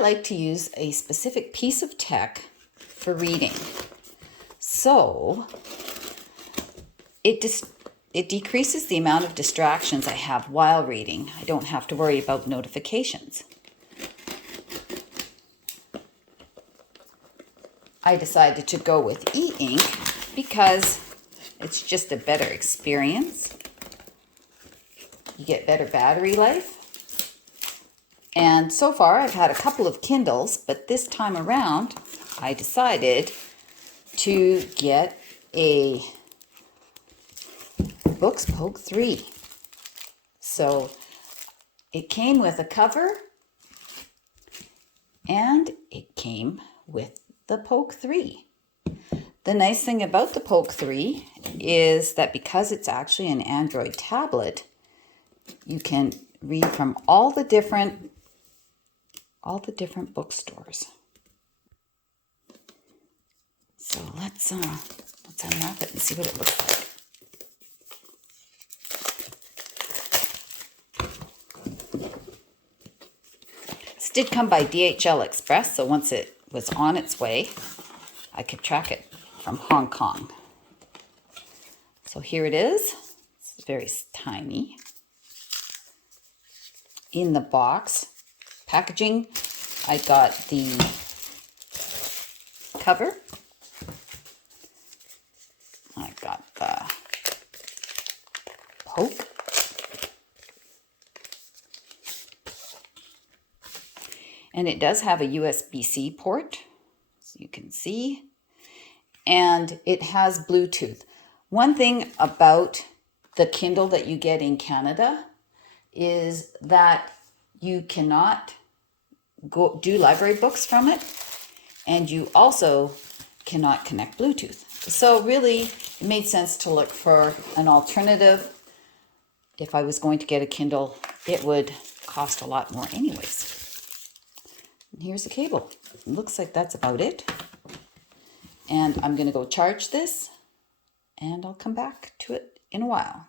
like to use a specific piece of tech for reading. So it decreases the amount of distractions I have while reading. I don't have to worry about notifications. I decided to go with e-ink because it's just a better experience. You get better battery life. And so far I've had a couple of Kindles, but this time around I decided to get a Boox Poke 3. So it came with a cover and it came with the Poke 3. The nice thing about the Poke 3 is that because it's actually an Android tablet, you can read from all the different bookstores. So let's unwrap it and see what it looks like. This did come by DHL Express, so once it was on its way, I could track it from Hong Kong. So here it is. It's very tiny. In the box packaging, I got the cover. I got the poke. And it does have a USB-C port, so you can see. And it has Bluetooth. One thing about the Kindle that you get in Canada is that you cannot go do library books from it, and you also cannot connect Bluetooth. So really, it made sense to look for an alternative. If I was going to get a Kindle, it would cost a lot more anyways. And here's the cable. It looks like that's about it. And I'm going to go charge this, and I'll come back to it in a while.